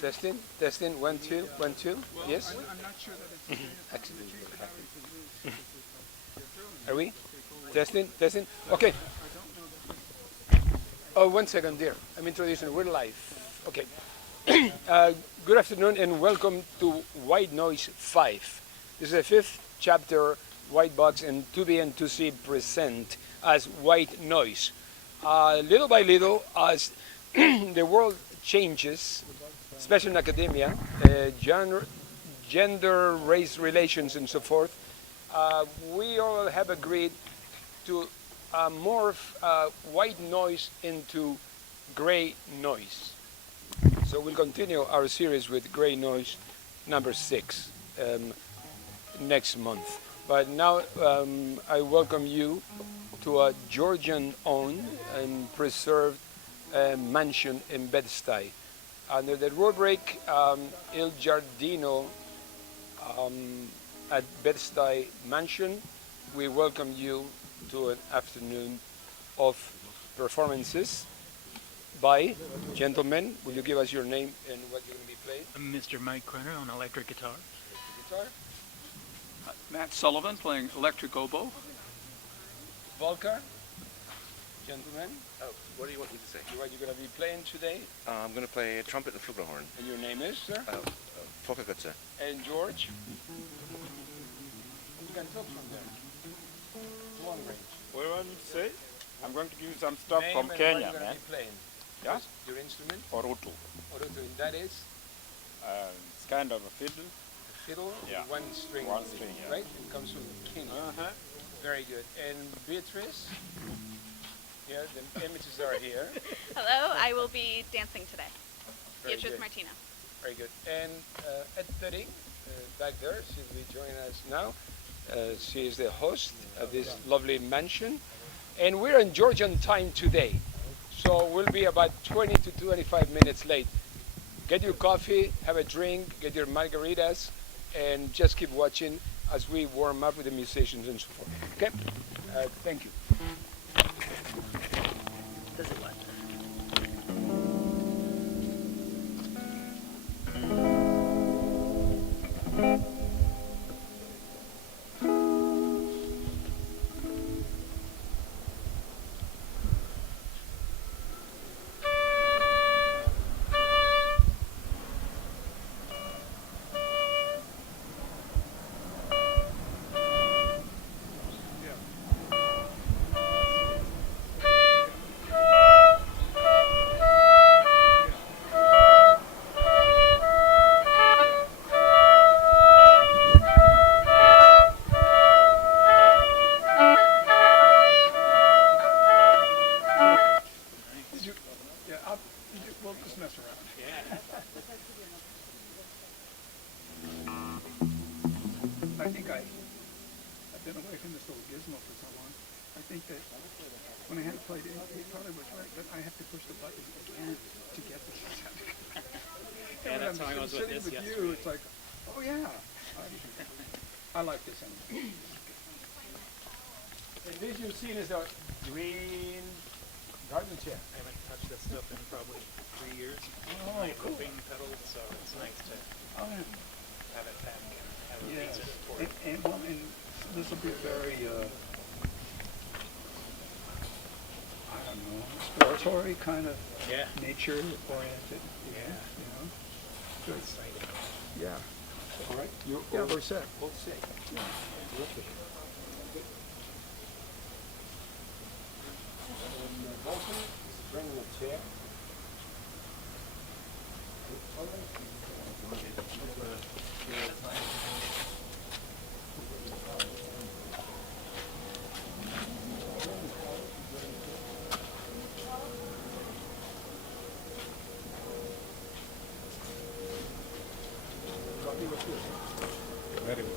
Testing, testing, 1 2 1 2. Yes. I'm not sure that it's Actually, are we testing, testing? Okay. Oh, 1 second, dear. I'm introducing. We're live. Okay. Good afternoon and welcome to White Noise 5. This is the fifth chapter. White Box and 2B and 2C present as White Noise. Little by little, as the world changes, especially in academia, gender, race relations, and so forth, we all have agreed to morph white noise into gray noise. So we'll continue our series with gray noise number 6 next month. But now I welcome you to a Georgian-owned and preserved mansion in BedStuy. Under the rubric Il Giardino at BedStuy Mansion, we welcome you to an afternoon of performances by gentlemen. Will you give us your name and what you're going to be playing? I'm Mr. Mike Krenner on electric guitar. Guitar. Matt Sullivan playing electric oboe. Volker, gentlemen. Oh, what do you want me to say? What you're going to be playing today? I'm going to play trumpet and flugelhorn. And your name is, sir? Volker Götze. And George? You can talk from there. Long range. What do you want me to say? I'm going to give you some stuff Name from and Kenya, what you're man. going to be playing. Yeah? Your instrument? Orutu. Orutu, and that is It's kind of a fiddle. a fiddle, Yeah. one string, One only, string, yeah. right? It comes from Kenya. Uh-huh. Very good. And Beatrice? Yeah, the images are here. Hello, I will be dancing today. Very Beatrice good. Martina. Very good. And Ed Pudding, back there, she will be joining us now. She is the host of this lovely mansion. And we're in Georgian time today. So we'll be about 20 to 25 minutes late. Get your coffee, have a drink, get your margaritas, and just keep watching as we warm up with the musicians and so forth. Okay? Thank you. Does it what? We'll just mess around. I think I've been away from this little gizmo for so long. I think that when I had it played in, he probably was right, but I have to push the button again to get the sound. Yeah, that's how I was with sitting this with yesterday. you, it's like, oh yeah. I like this anyway. And this you've seen is the green garden chair. I haven't touched this stuff in probably 3 years. Oh, Like cool. wing pedals, so it's nice to Oh, yeah. have it back and have a Yes, reason for it. and this will be a very, I don't know, exploratory kind of Yeah. nature-oriented. Yeah. You know? Good. Exciting. Yeah. All right. You're Yeah, all we're set. all set. Terrific. Good. And Walter is bringing a chair. All right. Coffee with you. Very good.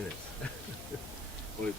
minutes. Well,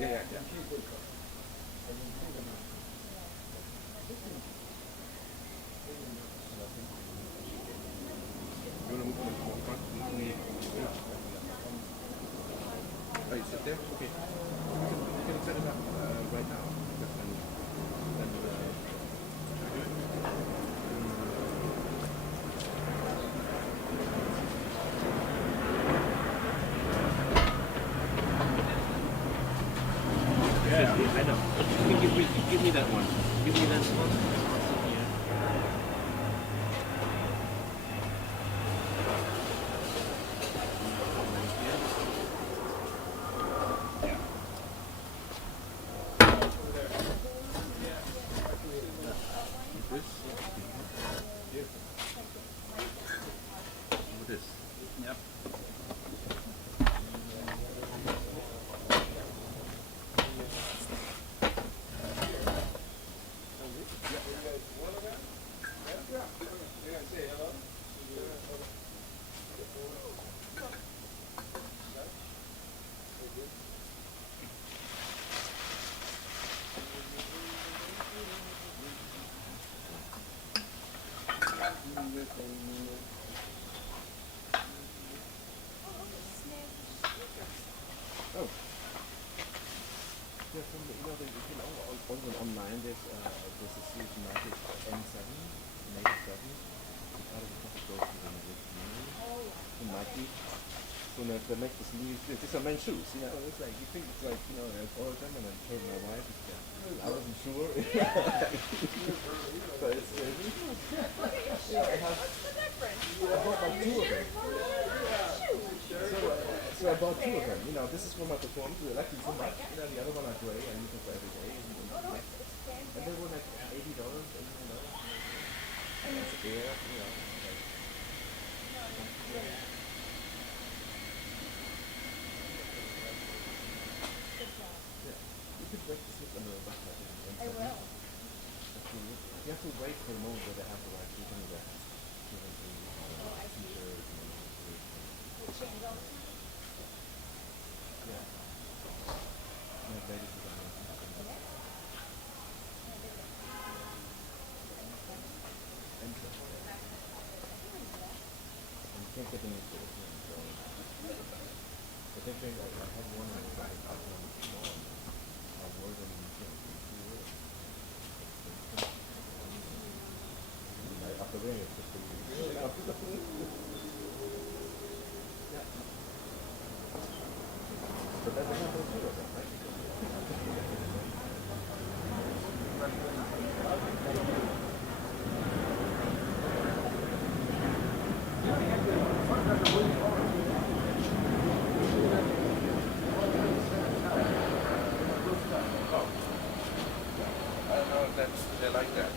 yeah. You want to move on the front? Oh, you sit there? Okay. You can set it up right now. Because then yeah, I know. You can give me that one. Give me that one. This? Here. With this? Yep. Oh. Yeah, from the, you can also online, there's a series market N7, Native 7. It's part of the profit goes to the community. In Nike. So they make this new, these are men's shoes, you know, it's like, you think it's like, you know, I followed them and I told my wife, I wasn't sure. But it's good. Yeah, I bought like two of them. So I bought two of them. You know, this is for my performance. I like them so much. You know, the other one are gray. I use them for every day. And they were like $80. And, you know, it's air. You know. Yeah, you could break the slip under a bucket. I will. You have to wait for the moment where they have the right people in there. Yeah. Yeah, ladies design. And so and you can't get them in stores, you know, so but they think I have one of them like up on the wall. I wore them, you know, for 2 years. After wearing it for 2 years. Yeah. But that's another two of them, right? I don't know if they're like that.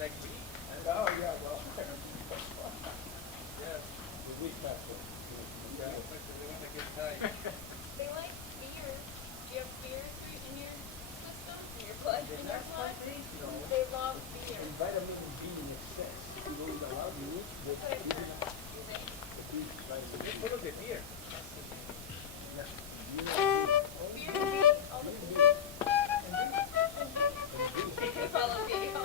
Oh, yeah, well. Yes, the week after. They like beer. Do you have beer in your system? In your blood? In your blood? They love beer. Vitamin B in excess. You don't allow you the full of the beer. Beer and beer. All the beer. Follow video.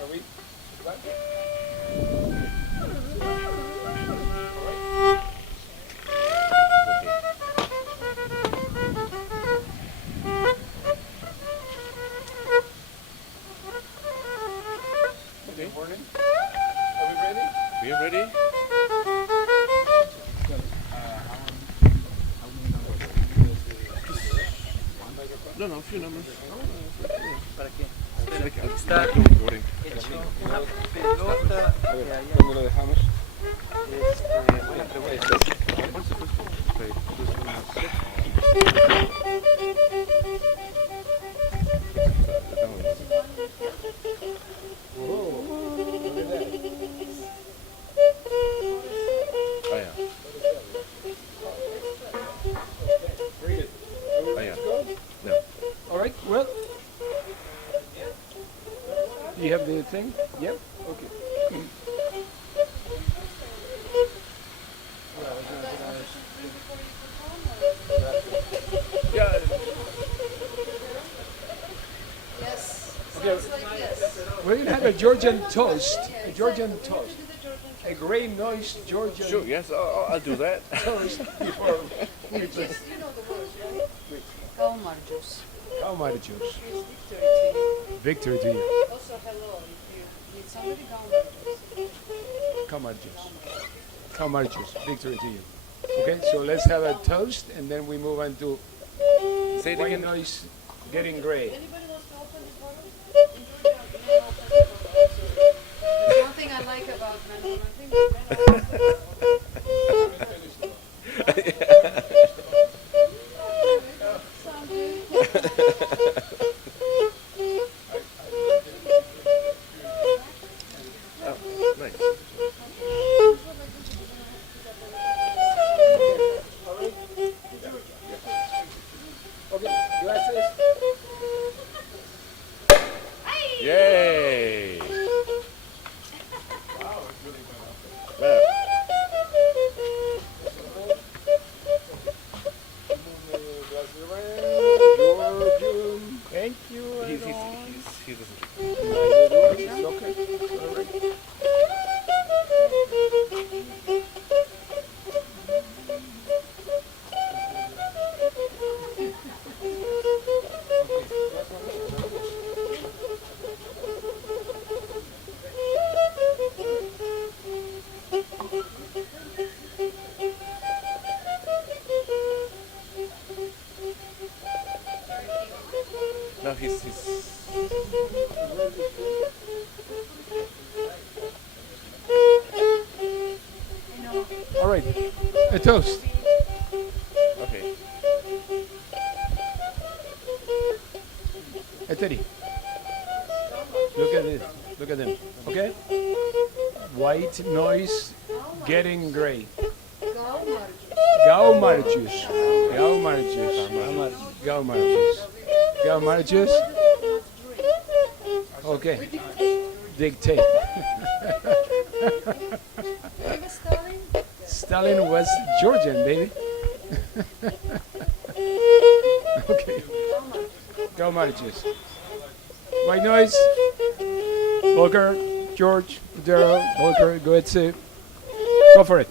Are we done? Good morning. Are we ready? We are ready? No, a few numbers. ¿Para qué? Está recording. Hecho una pelota A ver, de allá. ¿dónde lo dejamos? Una pregunta. Ah, yeah. Very good. Ah, yeah. No. All right, well. You have the thing? Yep. Okay. Yeah. Yes. Okay. Sounds like this. We're gonna have a Georgian toast. A Georgian toast. A great noise Georgian Sure, yes, I'll do that. toast before we play. Yes, you know the words, right? Kalmarcos. How much juice? Here's victory to you. Victory to you. Also, hello. If you need somebody, Kalmarcos. How much juice? How much juice? Victory to you. Okay, so let's have a toast and then we move on to Say it white again. noise getting gray. Anybody wants to open this bottle? In Georgia, you don't open the bottle. So, there's one thing I like about men. I think sound good. Oh, nice. Okay, glasses. Yay! Wow. Georgian. Thank you. He doesn't. It's okay. It's all right. No, he's. All right, a toast. Okay. Hey, Teddy. Look at it. Look at them. Okay? White noise getting gray. Gau Marchus. Gau Marchus. Gau Marchus. Gau Marchus. Okay. Dictate. Stalin was Georgian, baby. Okay. Gau Marchus. White noise. Volker, George, Daryl, Volker, go ahead, Sue. Go for it.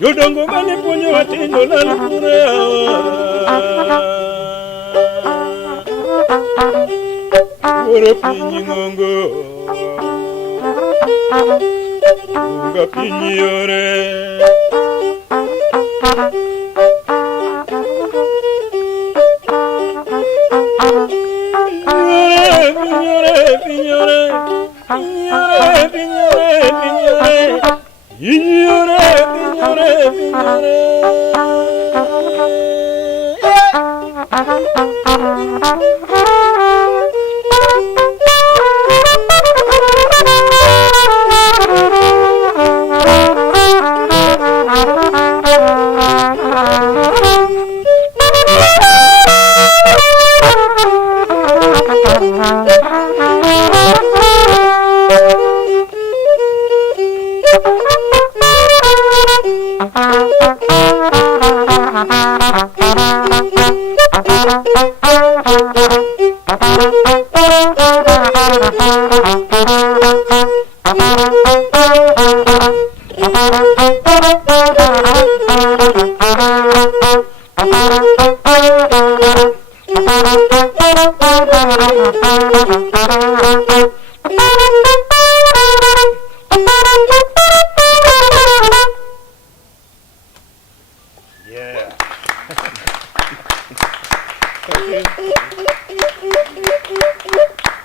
Yodongo mane ponyo watindo lal kure Oro pinyi ngongo Unga pinyi yore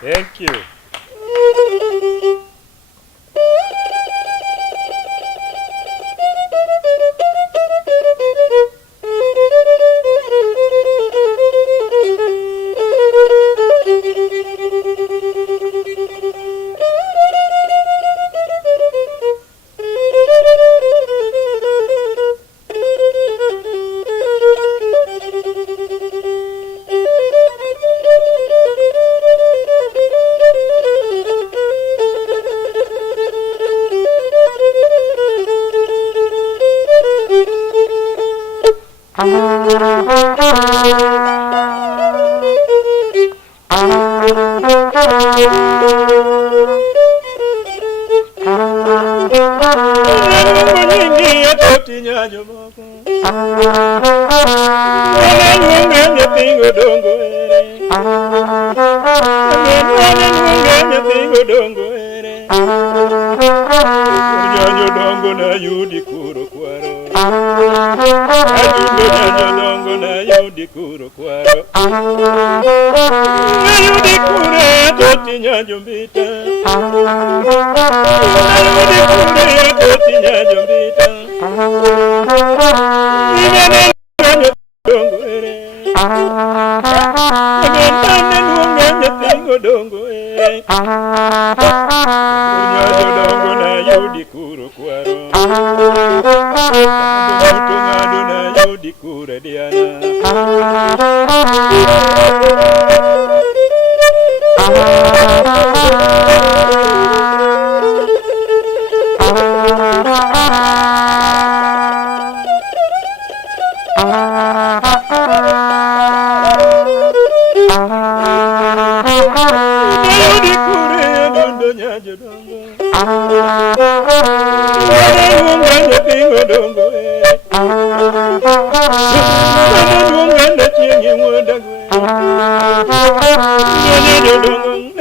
Thank you.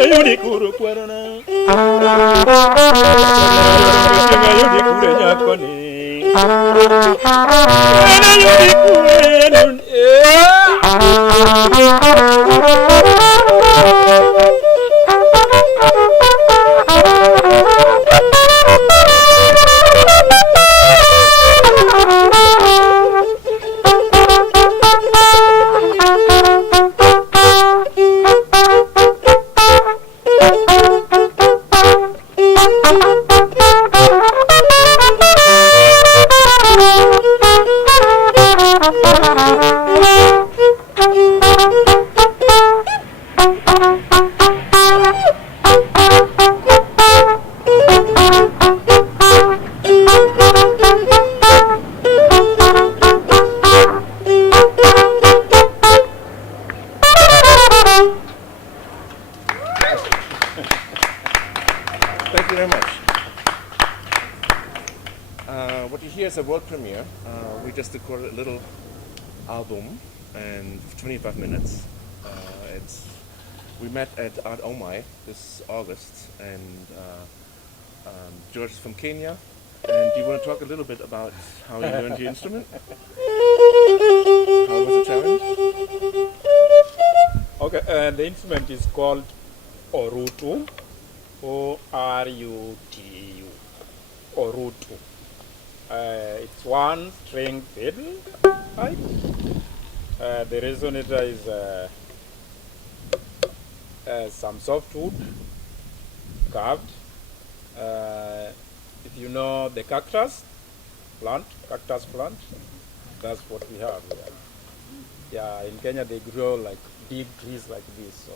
yudi kuru kwarona. Yudi kure nyakoni. Yudi Thank you very much. What you hear is a world premiere. We just recorded a little album and 25 minutes. We met at Art Omai this August, and George is from Kenya. And do you want to talk a little bit about how you learned the instrument? How was the challenge? Okay, the instrument is called Orutu. O-R-U-T-U. Orutu. It's one string fiddle, right? The resonator is some softwood carved. If you know the cactus plant, that's what we have here. Yeah, in Kenya they grow like big trees like this. So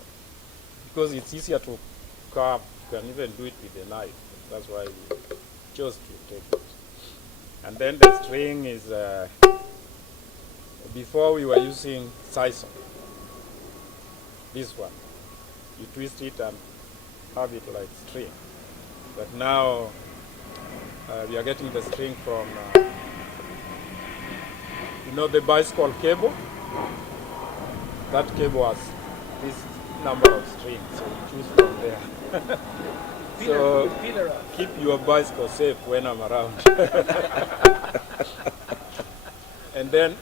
because it's easier to carve, you can even do it with a knife. That's why we chose to take it. And then the string is, before we were using sisal, this one. You twist it and have it like string. But now we are getting the string from, you know the bicycle cable? That cable has this number of strings, so you choose from there. So keep your bicycle safe when I'm around. And then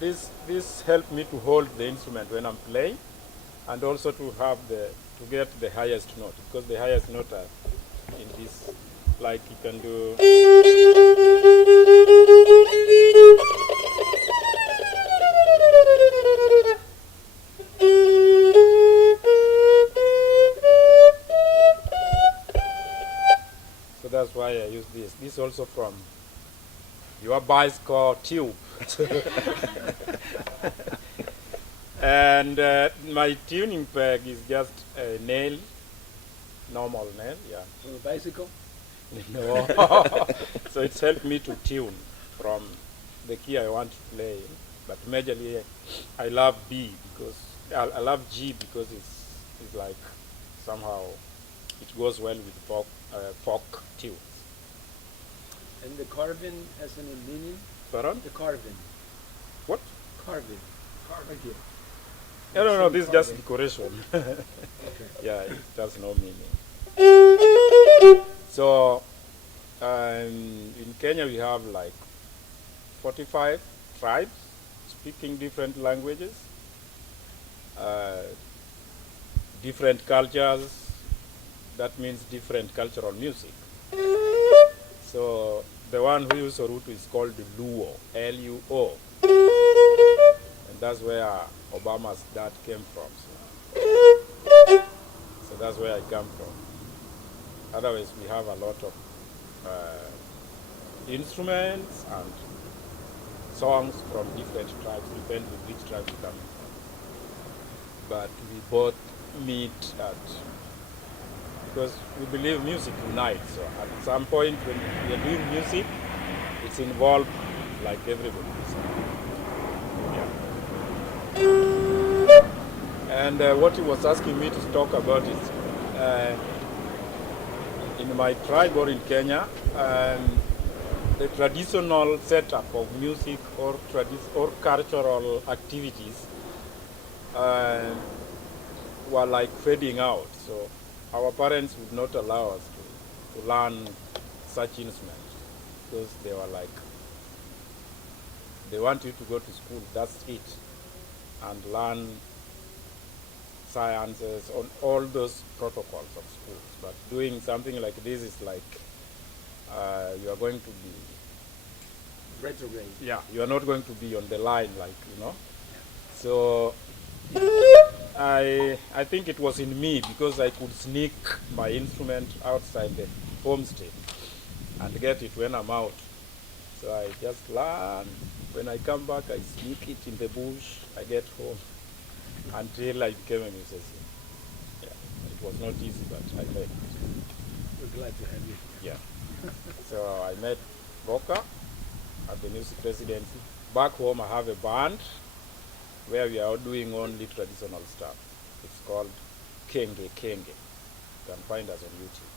this helped me to hold the instrument when I'm playing, and also to get the highest note, because the highest note are in this, like you can do. So that's why I use this. This also from your bicycle tube. And my tuning peg is just a nail, normal nail, yeah. On a bicycle? No. So it's helped me to tune from the key I want to play. But majorly I love B because I love G because it's like somehow it goes well with folk tunes. And the carving has any meaning? Pardon? The carving. What? Carving. Right here. I don't know, this is just Carving. decoration. Okay. Yeah, it has no meaning. So in Kenya we have like 45 tribes speaking different languages, different cultures. That means different cultural music. So the one who uses Orutu is called Luo, L-U-O. And that's where Obama's dad came from. So that's where I come from. Otherwise, we have a lot of instruments and songs from different tribes, depending on which tribe you come from. But we both meet at, because we believe music unites. So at some point when we are doing music, it's involved like everybody. So, yeah. And what he was asking me to talk about is, in my tribe or in Kenya, the traditional setup of music or cultural activities were like fading out. So our parents would not allow us to learn such instruments because they were like, they want you to go to school, that's it, and learn sciences on all those protocols of schools. But doing something like this is like you are going to be Retrograde. yeah, you are not going to be on the line, like, you know. So I think it was in me because I could sneak my instrument outside the homestay and get it when I'm out. So I just learn. When I come back, I sneak it in the bush. I get home until I became a musician. Yeah, it was not easy, but I made it. We're glad to have you. Yeah. So I met Boca at the music residency. Back home, I have a band where we are doing only traditional stuff. It's called Kenge Kenge. You can find us on YouTube.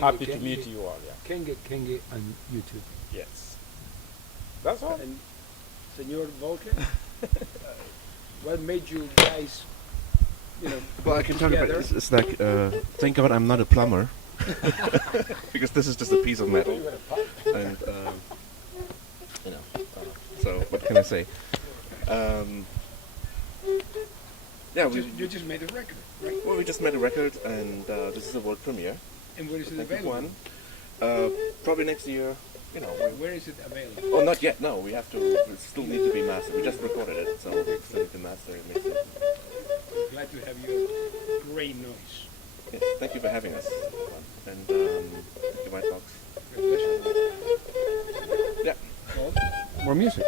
Happy to meet you all. Yeah. Kenge Kenge on YouTube. Yes. That's all. And Senor Volker, what made you guys, Well, I can talk about together? it's like, thank God I'm not a plumber. Because this is just a piece of metal. And, so what can I say? Yeah, You just made a record, right? well, we just made a record, and this is a world premiere. And where is it Thank available? one. Probably next year, Where is it available? Oh, not yet, no, we still need to be mastered. We just recorded it, so we still need to master it, mix it. Glad to have you. Great noise. Yes, thank you for having us. And thank you, White Fox. Yeah. More music.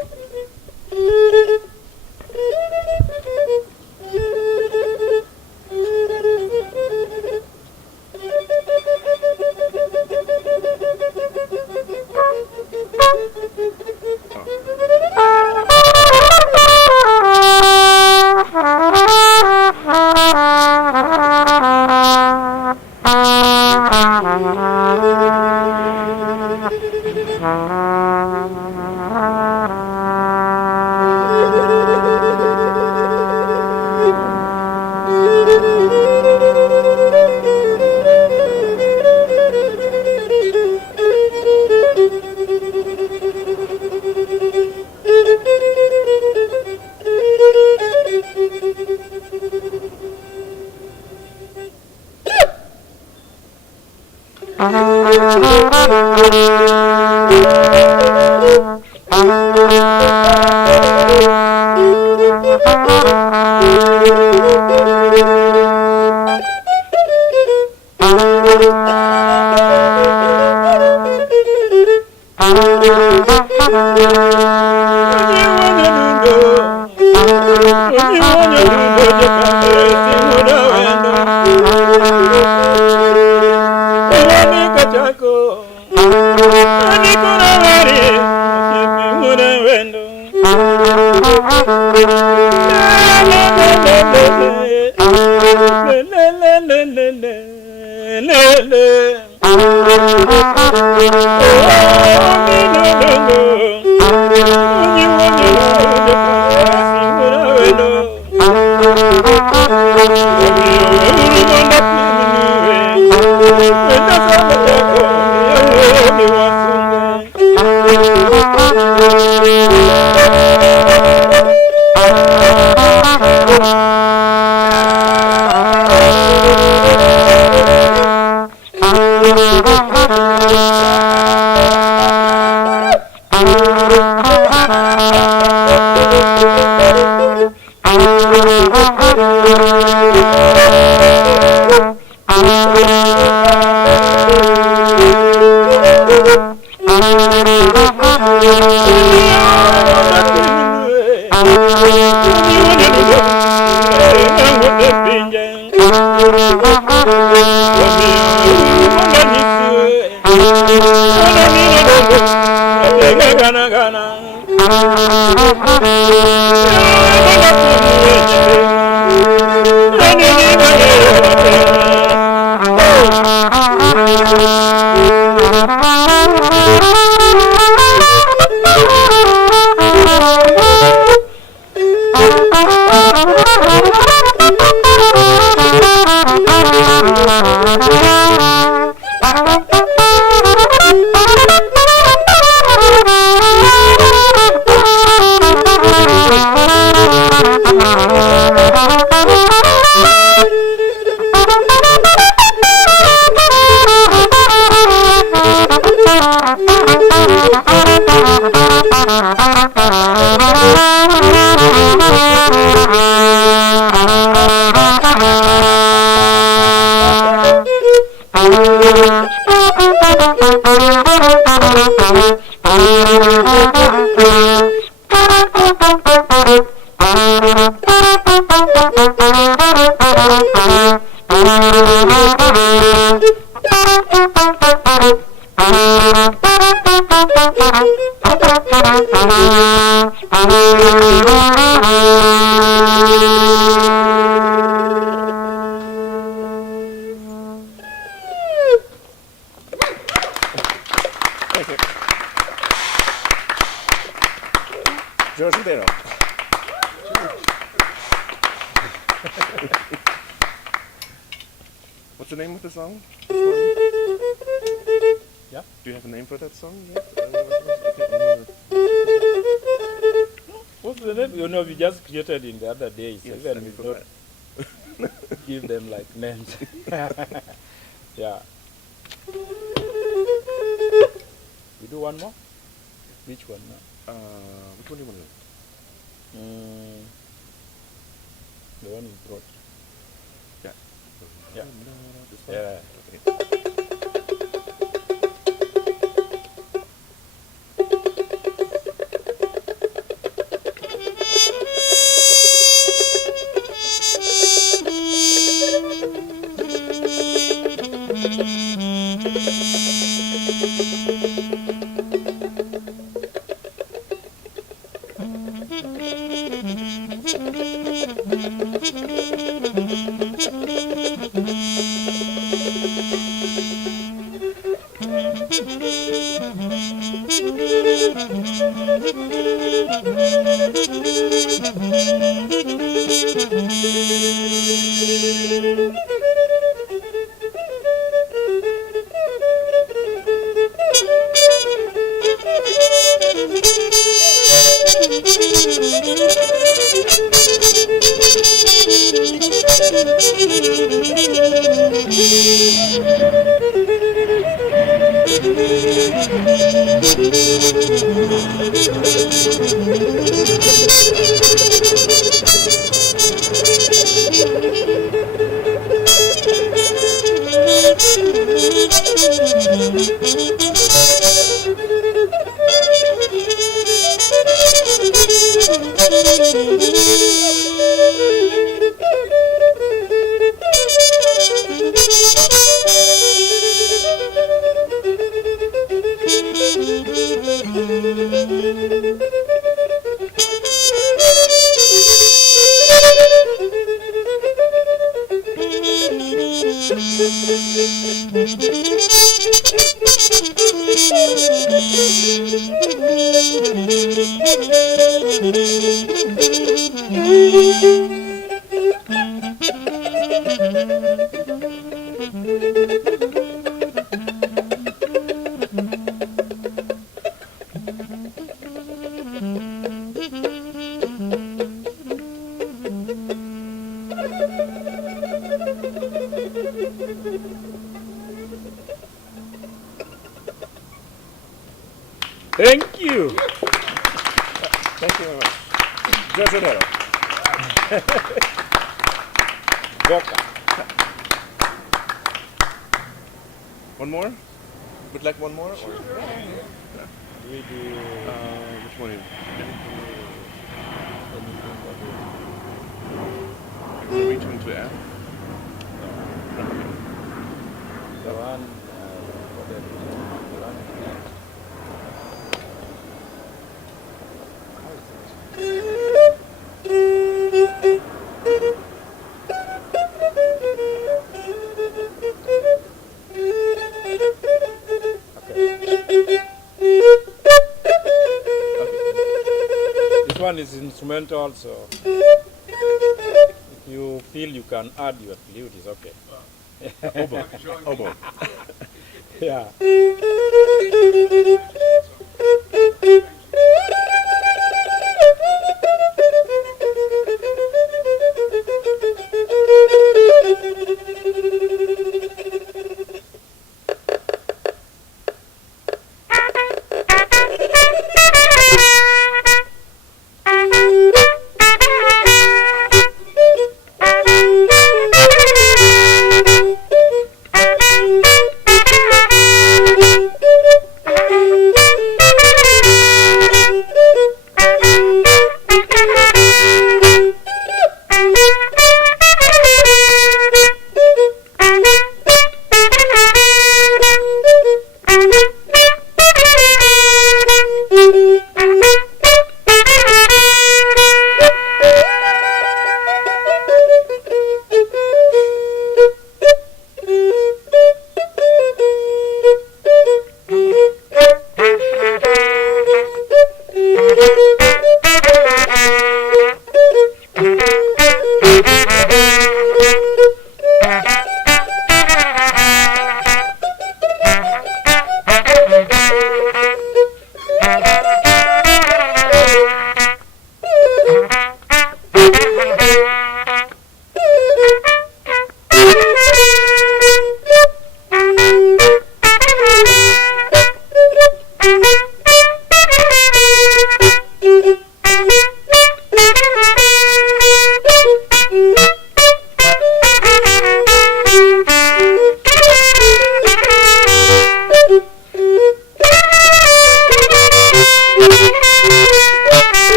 What's the name of the song? Yeah. Do you have a name for that song yet? I can't remember. What's the name? You know, we just created in the other days. Yes, Even I we forgot. don't give them like names. Yeah. We do one more? Which one now? Which one do you want to do? The one you brought. Yeah. Yeah. This one? Yeah. Okay. Thank you. Thank you very much. Giardino. Boca. One more? Would you like one more? Or? We do Which one? You want to reach into air? the one for the one. This one is instrumental, so if you feel you can add your flute, it's okay. Oboe. Oboe. Yeah.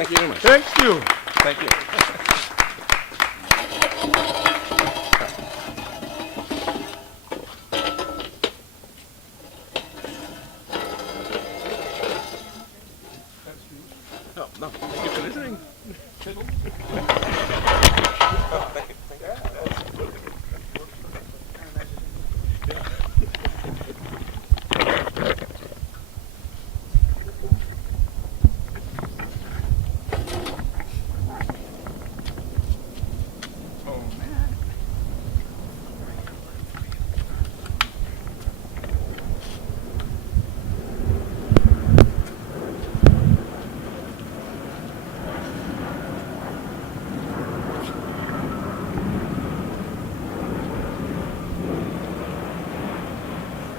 Thank you very much. Thank you. Thank you. No, no. Thank you for listening. Oh, man.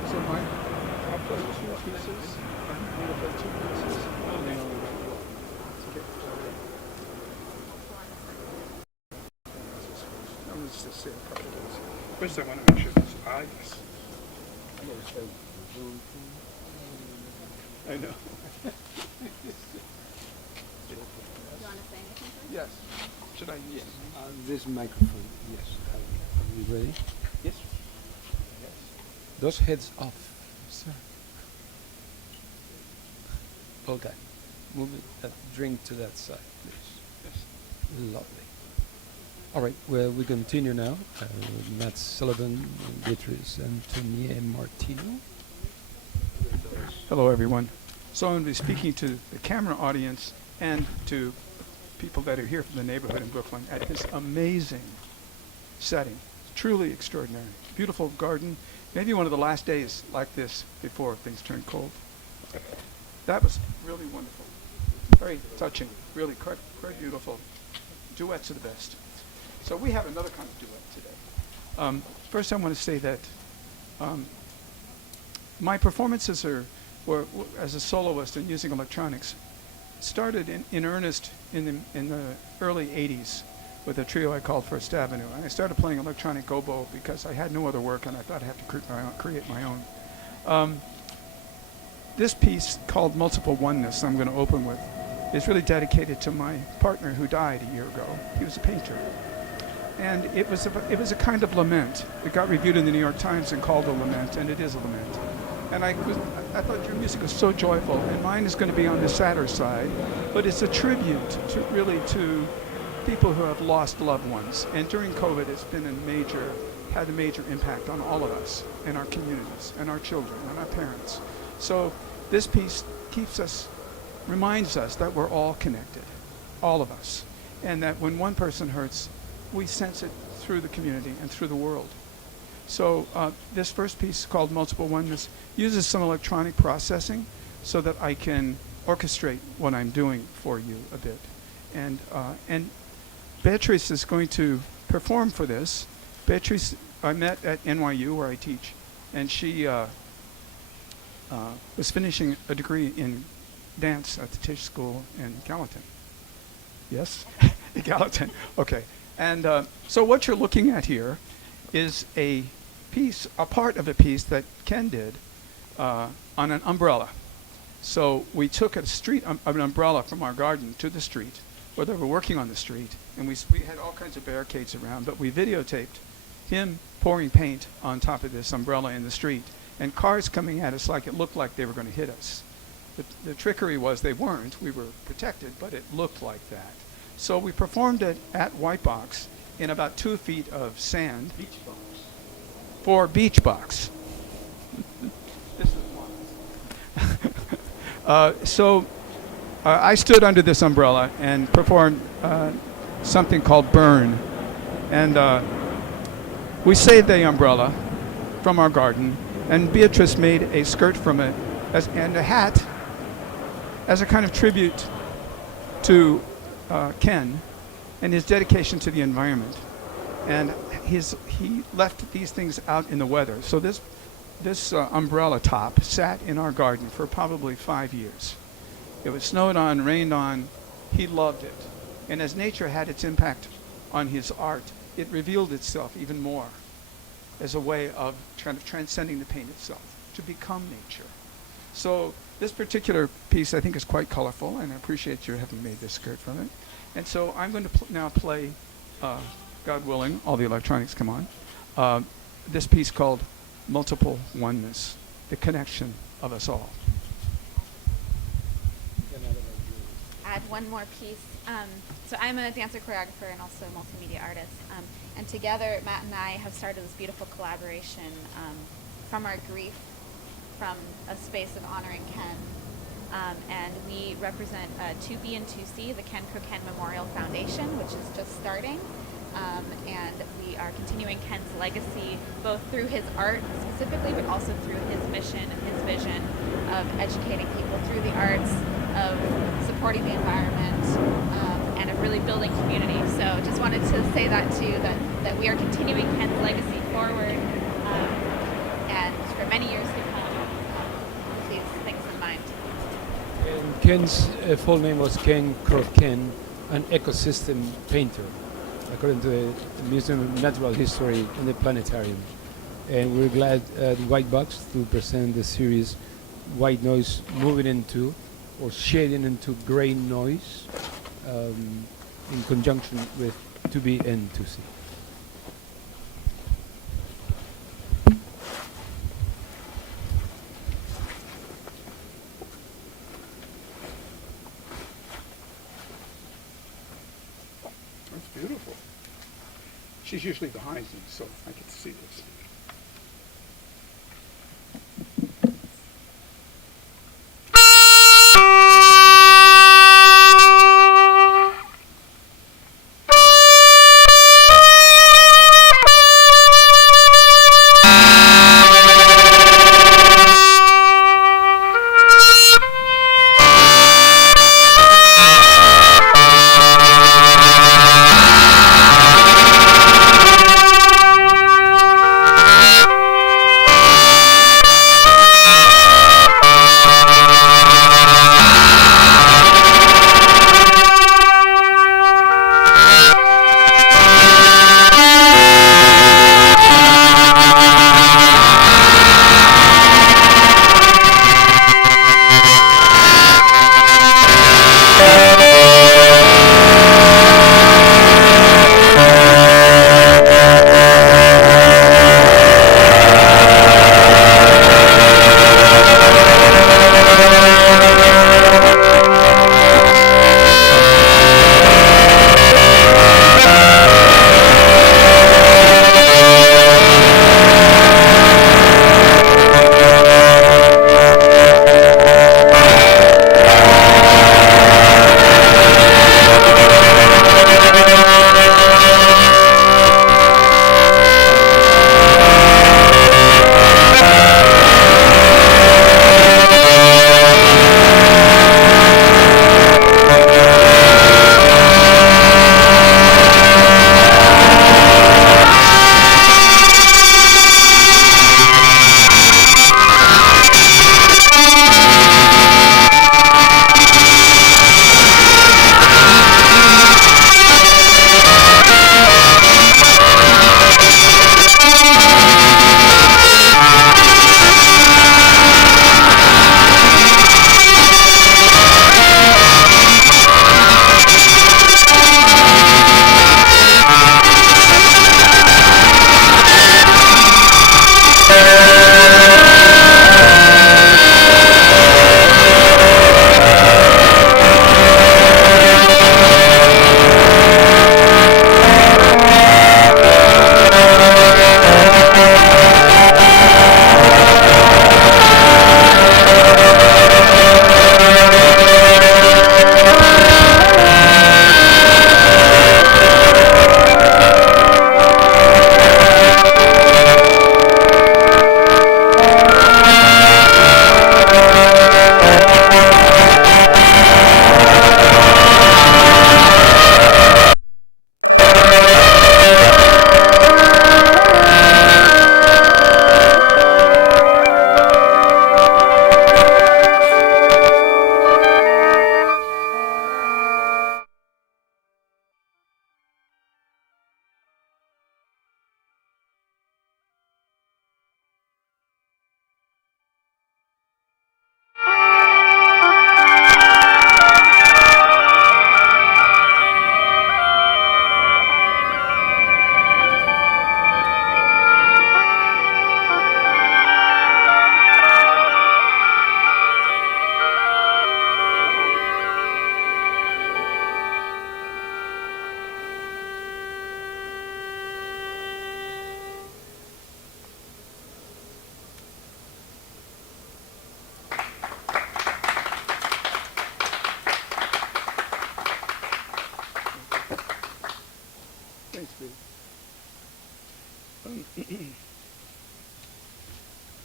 So my two pieces, I'm going to put 2 pieces. And then I'm just to say a couple of those. First, I want to make sure this eyes. I know. You want to say anything? Yes. Should I use? This microphone, yes. Are you ready? Yes. Those heads off, sir. Okay. Move that drink to that side, please. Yes. Lovely. All right, well, we continue now. Matt Sullivan, Beatrice Antonia Martino. Hello, everyone. So I'm going to be speaking to the camera audience and to people that are here from the neighborhood in Brooklyn at this amazing setting. Truly extraordinary. Beautiful garden. Maybe one of the last days like this before things turn cold. That was really wonderful. Very touching. Really quite beautiful. Duets are the best. So we have another kind of duet today. First, I want to say that my performances were as a soloist and using electronics started in earnest in the early 80s with a trio I called First Avenue. And I started playing electronic oboe because I had no other work and I thought I had to create my own. This piece called Multiple Oneness I'm going to open with is really dedicated to my partner who died a year ago. He was a painter. And it was a kind of lament. It got reviewed in the New York Times and called a lament, and it is a lament. And I thought your music was so joyful, and mine is going to be on the sadder side, but it's a tribute to people who have lost loved ones. And during COVID, it's been had a major impact on all of us, and our communities, and our children, and our parents. So this piece reminds us that we're all connected, all of us, and that when one person hurts, we sense it through the community and through the world. So this first piece, called Multiple Oneness, uses some electronic processing so that I can orchestrate what I'm doing for you a bit. And Beatrice is going to perform for this. Beatrice, I met at NYU where I teach, and she was finishing a degree in dance at the Tisch School in Gallatin. Yes? Gallatin, okay. And so what you're looking at here is a part of a piece that Ken did on an umbrella. So we took an umbrella from our garden to the street, where they were working on the street, and we had all kinds of barricades around, but we videotaped him pouring paint on top of this umbrella in the street, and cars coming at us like it looked like they were going to hit us. The trickery was they weren't. We were protected, but it looked like that. So we performed it at White Box in about 2 feet of sand. Beach box. For Beach Box. This is one. So I stood under this umbrella and performed something called Burn. And we saved the umbrella from our garden, and Beatrice made a skirt from it and a hat as a kind of tribute to Ken and his dedication to the environment. And he left these things out in the weather. So this umbrella top sat in our garden for probably 5 years. It was snowed on, rained on. He loved it. And as nature had its impact on his art, it revealed itself even more as a way of kind of transcending the paint itself, to become nature. So this particular piece I think is quite colorful, and I appreciate you having made this skirt from it. And so I'm going to now play, God willing, all the electronics come on, this piece called Multiple Oneness, the connection of us all. Add one more piece. So I'm a dancer choreographer and also a multimedia artist. And together, Matt and I have started this beautiful collaboration from our grief, from a space of honoring Ken. And we represent 2B and 2C, the Ken Croquin Memorial Foundation, which is just starting. And we are continuing Ken's legacy, both through his art specifically, but also through his mission and his vision of educating people through the arts, of supporting the environment, and of really building community. So just wanted to say that too, that we are continuing Ken's legacy forward, and for many years to come, with these things in mind. And Ken's full name was Ken Croquin, an ecosystem painter, according to the Museum of Natural History and the Planetarium. And we're glad at White Box to present the series White Noise moving into or shading into gray noise in conjunction with 2B and 2C. That's beautiful. She's usually behind me, so I get to see this.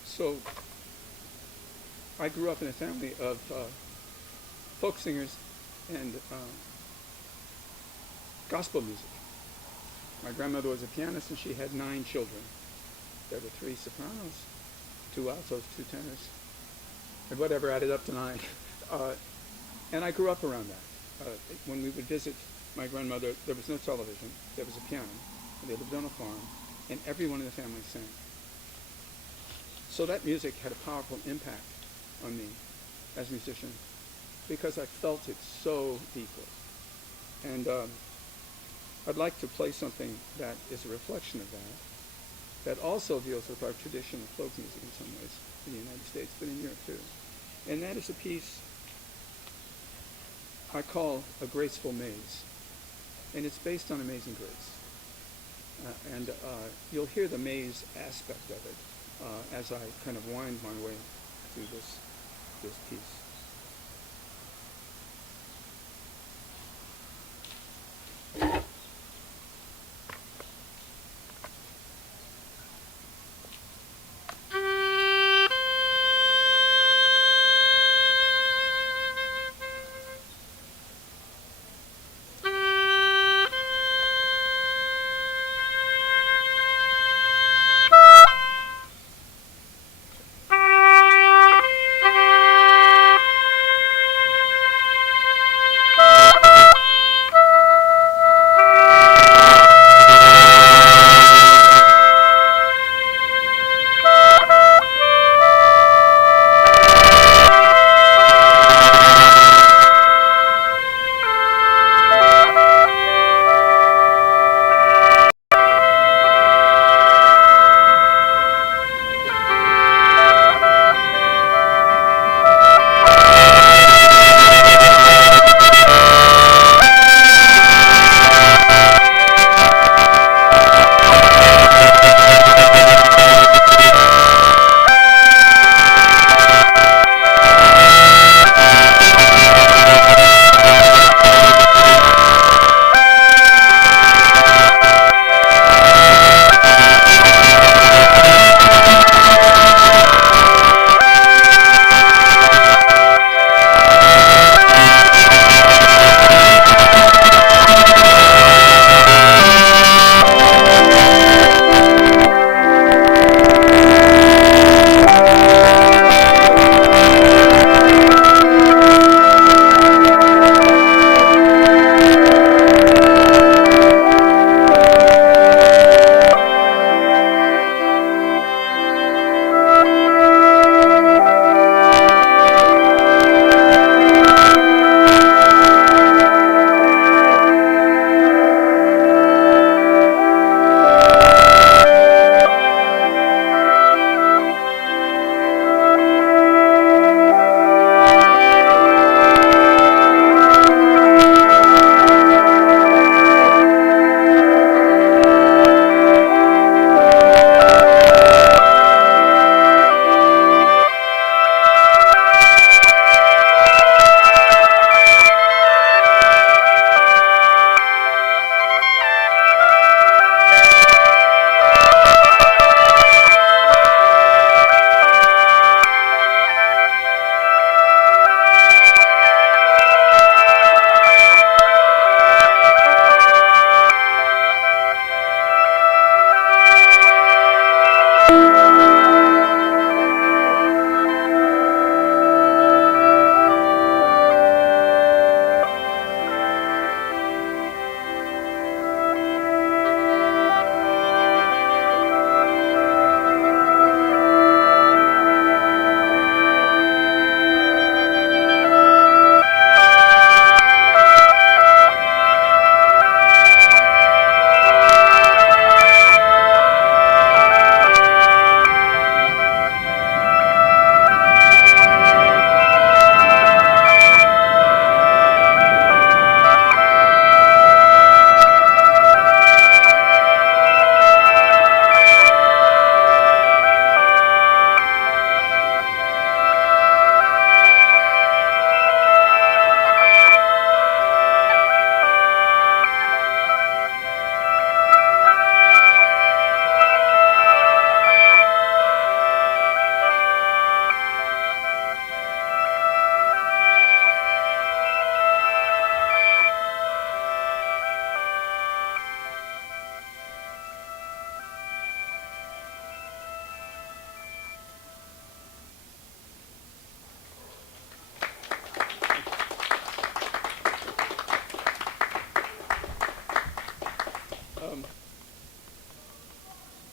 So I grew up in a family of folk singers and gospel music. My grandmother was a pianist and she had 9 children. There were 3 sopranos, 2 altos, 2 tenors, and whatever added up to 9. And I grew up around that. When we would visit my grandmother, there was no television, there was a piano, and they lived on a farm, and everyone in the family sang. So that music had a powerful impact on me as a musician because I felt it so deeply. And I'd like to play something that is a reflection of that also deals with our tradition of folk music in some ways in the United States, but in Europe too. And that is a piece I call A Graceful Maze. And it's based on Amazing Grace. And you'll hear the maze aspect of it as I kind of wind my way through this piece.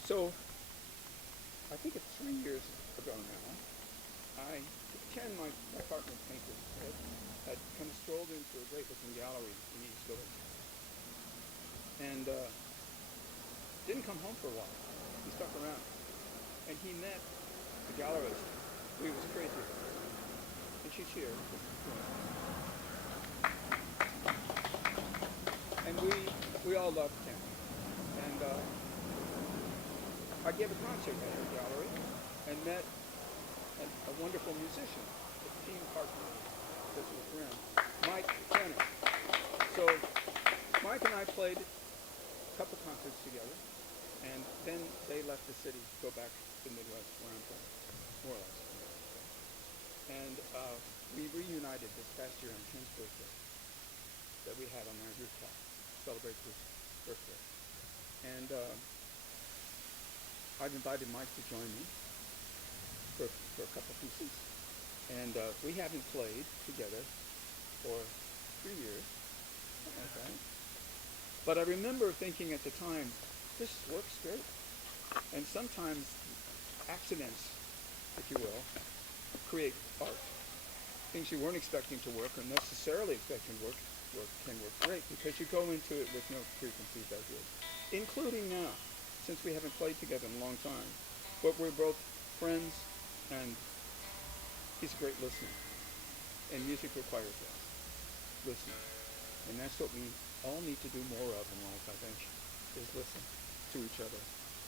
So, I think it's 3 years ago now, Ken, my partner painter, had kind of strolled into a great-looking gallery in East Village. And didn't come home for a while. He stuck around. And he met the gallerist who he was crazy about. And she's here. And we all loved Ken. And I gave a concert at her gallery and met a wonderful musician, a team partner, this was Grim, Mike Cannon. So Mike and I played a couple concerts together, and then they left the city to go back to the Midwest where I'm from, more or less. And we reunited this past year on Ken's birthday that we had on our rooftop, celebrate his birthday. And I've invited Mike to join me for a couple pieces. And we haven't played together for 3 years, okay? But I remember thinking at the time, this works great. And sometimes accidents, if you will, create art. Things you weren't expecting to work or necessarily expecting to work can work great because you go into it with no preconceived ideas, including now, since we haven't played together in a long time. But we're both friends, and he's a great listener. And music requires that, listening. And that's what we all need to do more of in life, I think, is listen to each other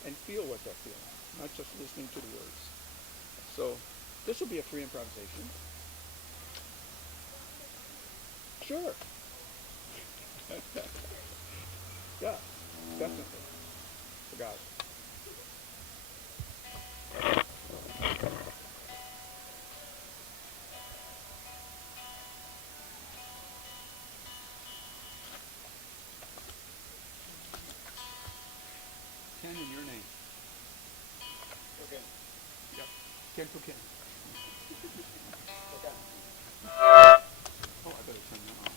and feel what they're feeling, not just listening to the words. So this will be a free improvisation. Sure. Yeah, definitely. Forgot it. Ken and your name. Okay. Yep. Ken for Ken. Okay. Oh, I better turn that on.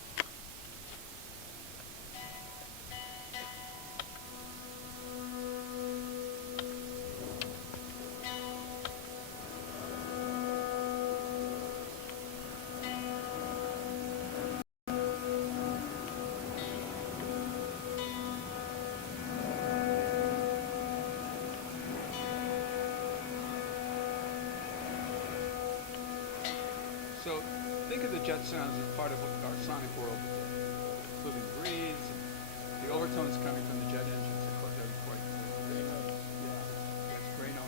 So think of the jet sounds as part of our sonic world, including the breeze, and the overtones coming from the jet engines. They're quite gray noise. Yeah, that's gray noise.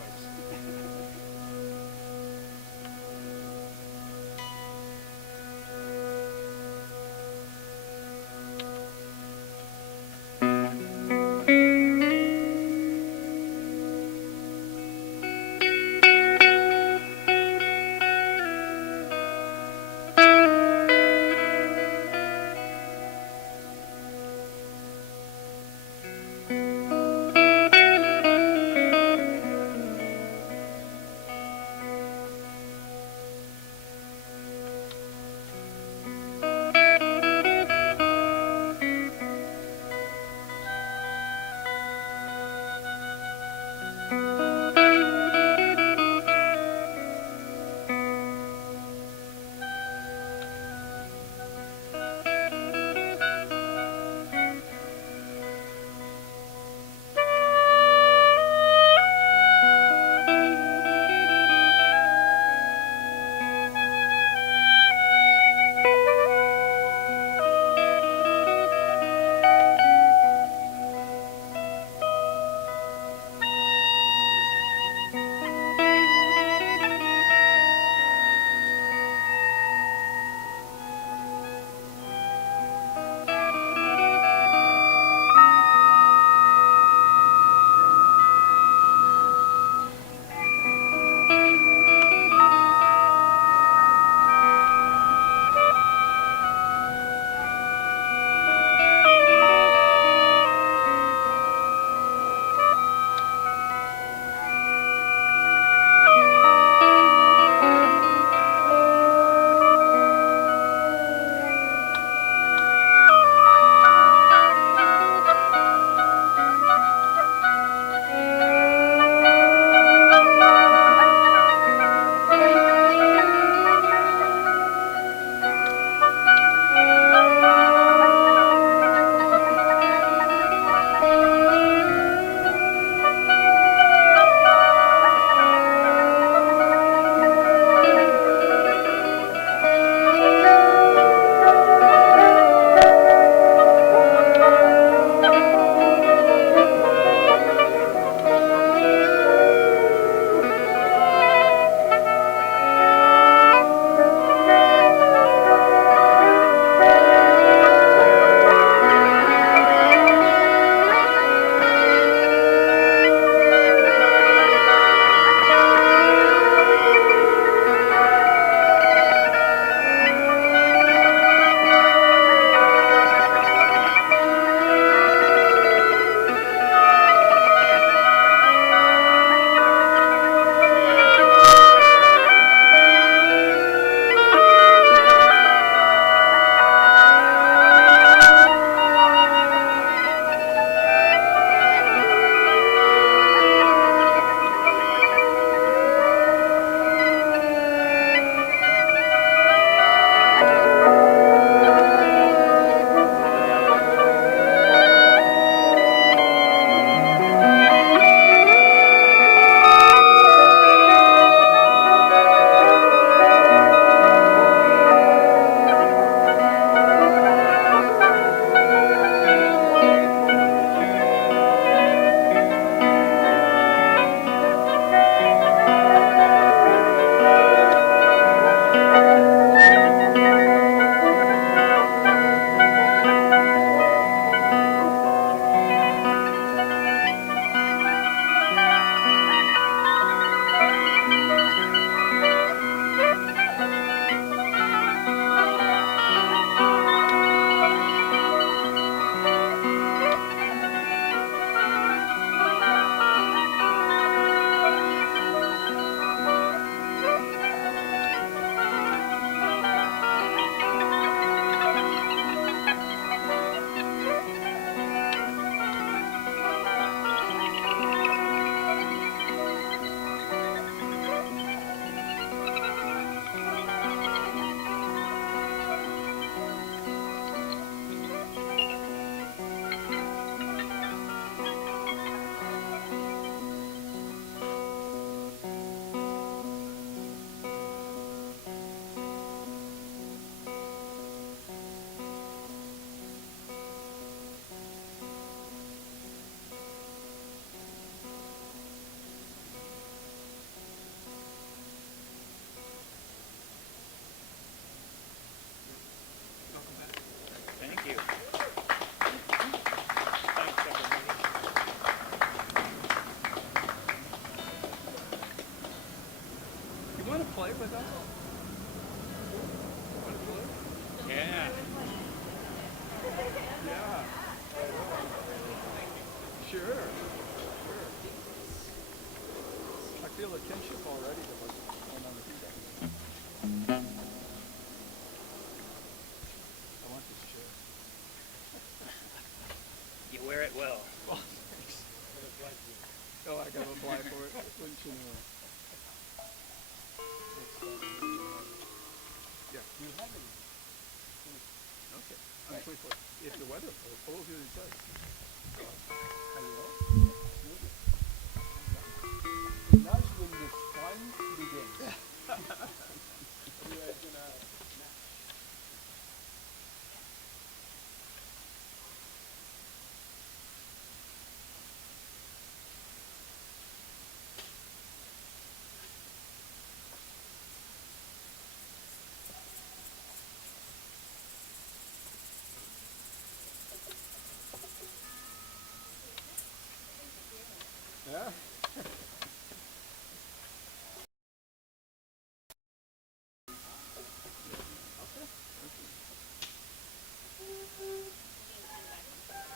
play with us? Want to play? Yeah. Yeah. Sure. Sure. I feel a kinship already to what's going on with you guys. I want this chair. You wear it well. Oh, thanks. Oh, I gotta apply for it. Wouldn't you know? Yeah. Do you have any? Okay. I'm 24. If the weather holds you, it does. Now's when the fun begins. Yeah.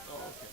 Oh, okay.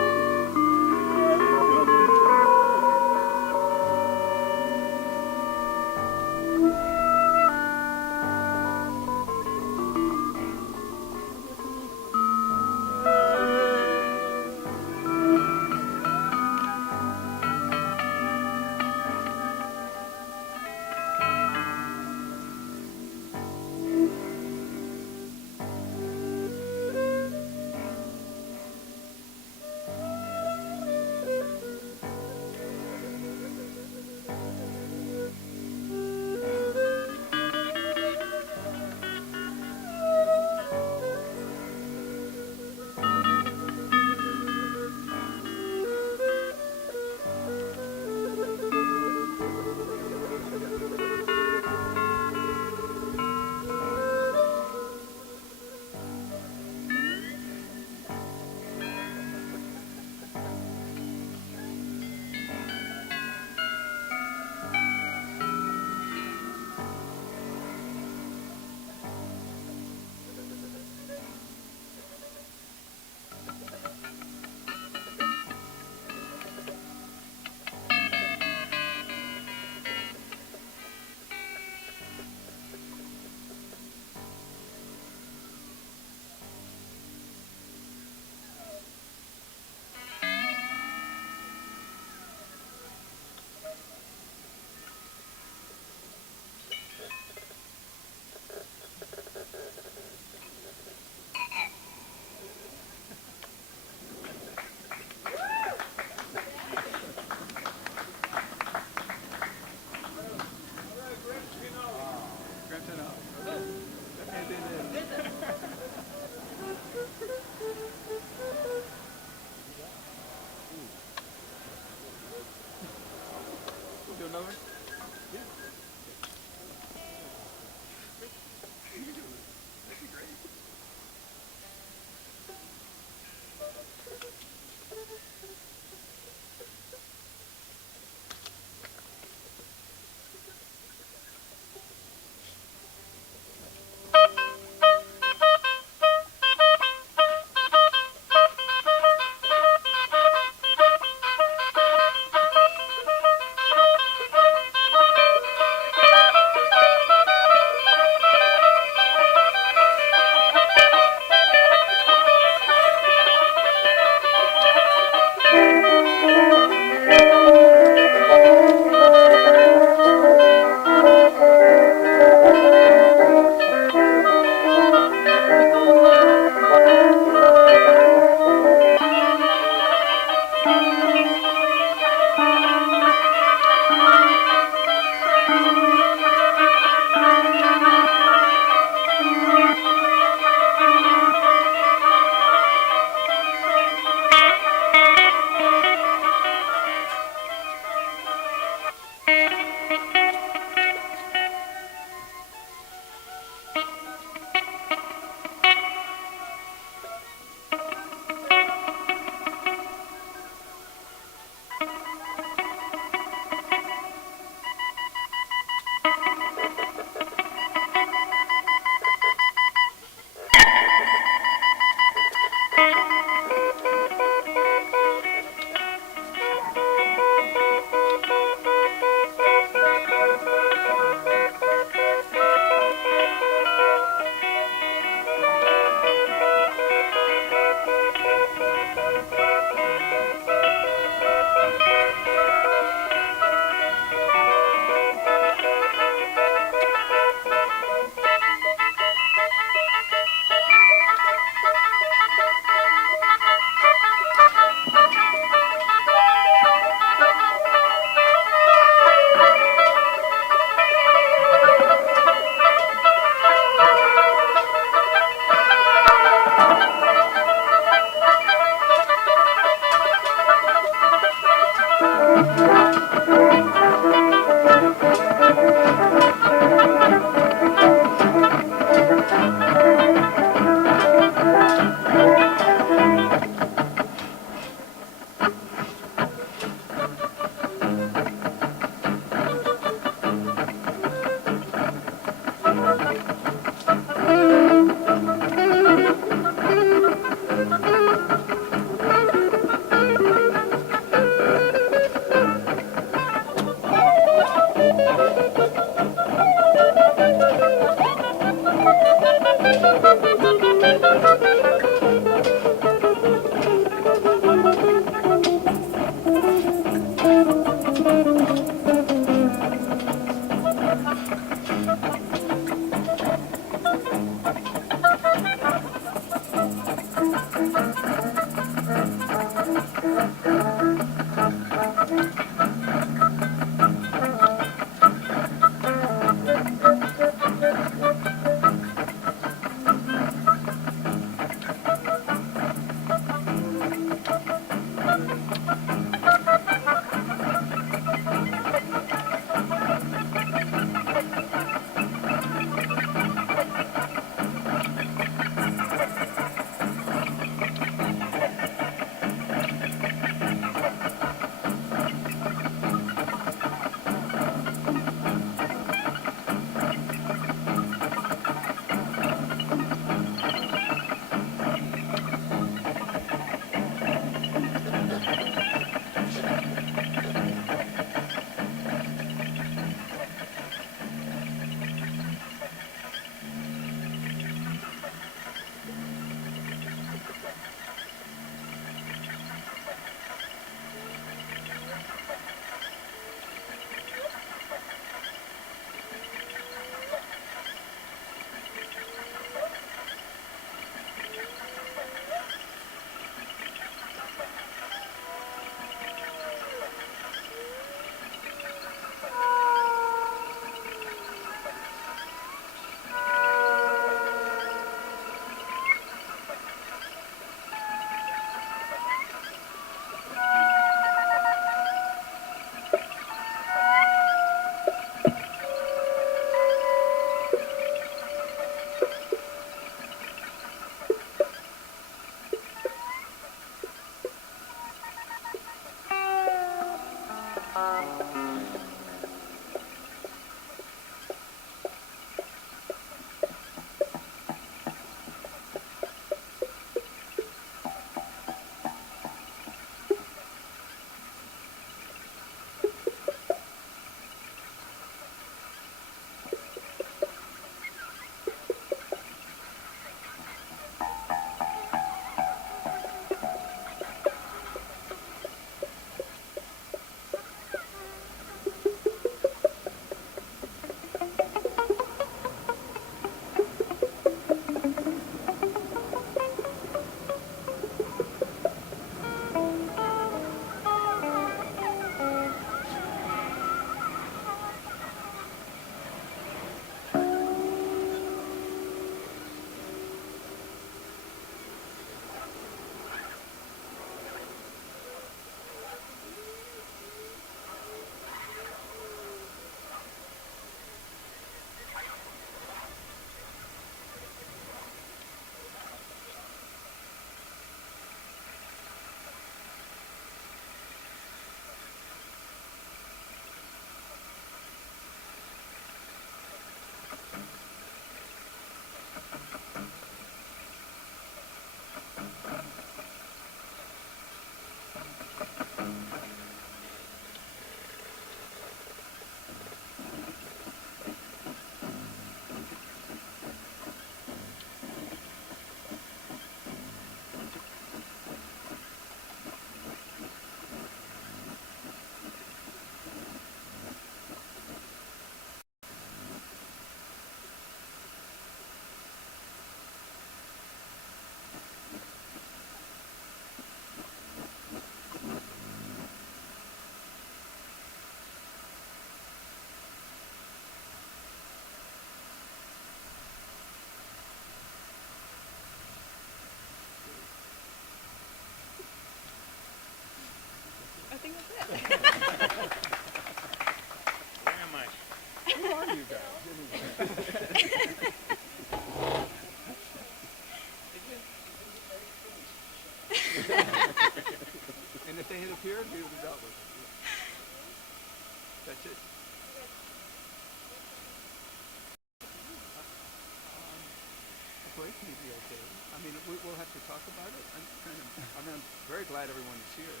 voice may be okay. I mean, we'll have to talk about it. I'm very glad everyone is here.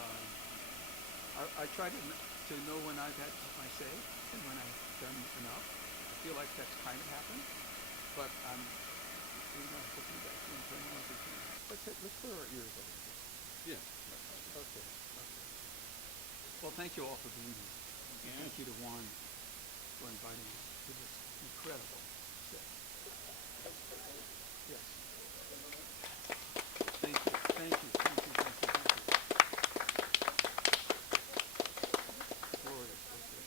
Um, I try to know when I've had my say and when I've done enough. I feel like that's kind of happened, but I'm for feedback from anyone who can. Let's put our ears over here. Yeah. Okay. Well, thank you all for being here. And thank you to Juan for inviting us to this incredible set. Yes. Thank you. Thank you. Thank you. Thank you. Thank you. Glorious. Okay.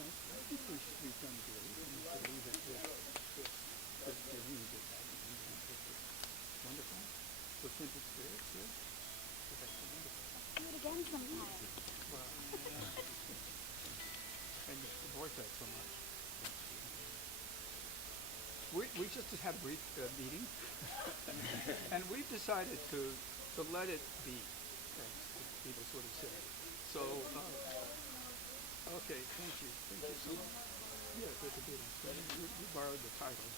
I think we've done great. And I believe that this really did that. Wonderful. So kindred spirits here. So that's wonderful. Do it again sometime. Wow. And the vortex so much. We just had a brief meeting, and we've decided to let it be, as people sort of say. So, okay, thank you so much. Yes, that's a good one. You borrowed the title.